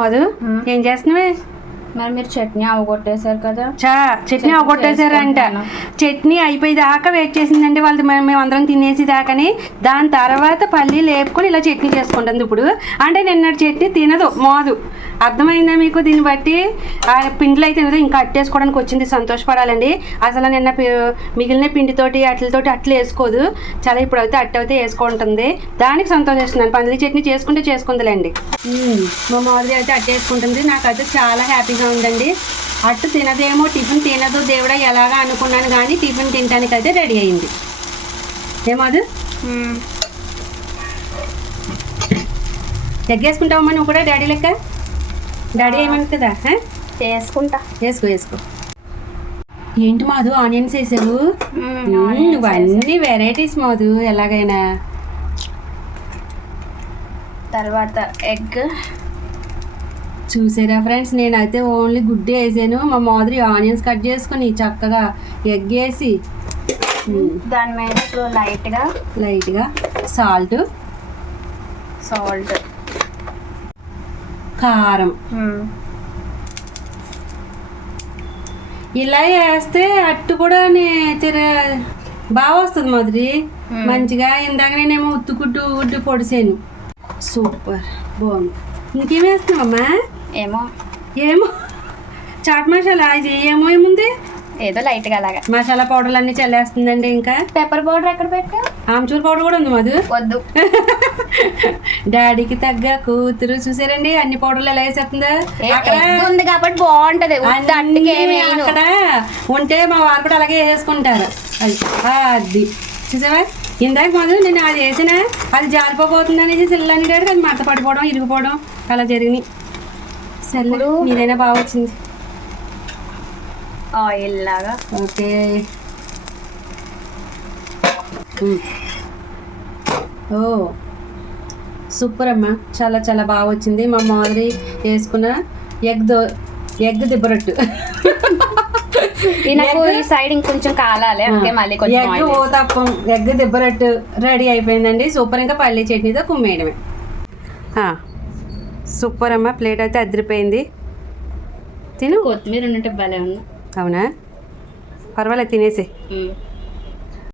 మధు ఏం చేస్తున్నావే? మరి మీరు చట్నీ అవగొట్టేశారు కదా. చట్నీ అవగొట్టేశారంట. చట్నీ అయిపోయేదాకా వెయిట్ చేసిందండి వాళ్ళు. మేము అందరం తినేసి దాకాని దాని తర్వాత పల్లీలు వేపుకొని ఇలా చట్నీ చేసుకుంటుంది ఇప్పుడు. అంటే నిన్నటి చట్నీ తినదు మోదు. అర్థమైందా మీకు? దీన్ని బట్టి ఆ పిండిలో అయితే తినదు. ఇంకా అట్టేసుకోవడానికి వచ్చింది, సంతోషపడాలండి. అసలు నిన్న మిగిలిన పిండితోటి అట్లతోటి అట్లు వేసుకోదు. చాలా ఇప్పుడైతే అట్టయితే వేసుకుంటుంది. దానికి సంతోషిస్తున్నాను. పల్లి చట్నీ చేసుకుంటే చేసుకుందిలేండి. మా మాదిరి అయితే అట్టు వేసుకుంటుంది. నాకైతే చాలా హ్యాపీగా ఉందండి. అట్టు తినదేమో, టిఫిన్ తినదు దేవుడా ఎలాగా అనుకున్నాను, కానీ టిఫిన్ తినడానికి అయితే రెడీ అయింది. ఏమాదు ఎగ్గేసుకుంటావమ్మా నువ్వు కూడా డాడీ లెక్క? డాడీ ఏమంటుందా? వేసుకుంటా. వేసుకో. ఏంటి మాధు ఆనియన్స్ వేసావు? ఇవన్నీ వెరైటీస్ మాధు. ఎలాగైనా తర్వాత ఎగ్ చూసారా ఫ్రెండ్స్? నేనైతే ఓన్లీ గుడ్డే వేసాను. మా మాదిరి ఆనియన్స్ కట్ చేసుకుని చక్కగా ఎగ్ వేసి దాని మీద ఇప్పుడు లైట్గా సాల్ట్ కారం ఇలా వేస్తే అట్టు కూడా బాగా వస్తుంది మాదిరి మంచిగా. ఇందాక నేనేమో గుడ్డు పొడిసాను. సూపర్ బాగుంది. ఇంకేం వేస్తున్నావమ్మా? ఏమో చాట్ మసాలా. ఇది ఏముంది? ఏదో లైట్గా అలాగా మసాలా పౌడర్లు అన్నీ చల్లేస్తుందండి. ఇంకా పెప్పర్ పౌడర్ ఎక్కడ పెట్టా? ఆమ్చూర్ పౌడర్ కూడా ఉంది మధు. వద్దు. డాడీకి తగ్గ కూతురు. చూసారండి అన్ని పౌడర్లు ఎలా వేసేస్తుందా? అక్కడ ఉంది కాబట్టి బాగుంటది. అక్కడ ఉంటే మా వారు కూడా అలాగే వేసేసుకుంటారు. అది చూసావా? ఇందాక మధు నేను అది వేసినా అది జారిపోతుంది అనేసి సిల్లని డాడీ అది మడత పడిపోవడం, ఇరిగిపోవడం అలా జరిగినాయి. సరే మీరైనా బాగా వచ్చింది. ఆయిల్ లాగా. ఓకే. ఓ సూపర్ అమ్మా. చాలా చాలా బాగా వచ్చింది. మా మాదిరి వేసుకున్న ఎగ్ దిబ్బరొట్టు. ఈ సైడ్ ఇంకొంచెం కాలాలి. మళ్ళీ ఎగ్ ఓతప్పం ఎగ్ దిబ్బరొట్టు రెడీ అయిపోయిందండి. సూపర్. ఇంకా పల్లీ చట్నీతో కుమ్మేయడమే. సూపర్ అమ్మ. ప్లేట్ అయితే అదిరిపోయింది. తిను. కొత్తిమీర ఉన్నట్టు భలే ఉన్నా. అవునా? పర్వాలేదు తినేసి.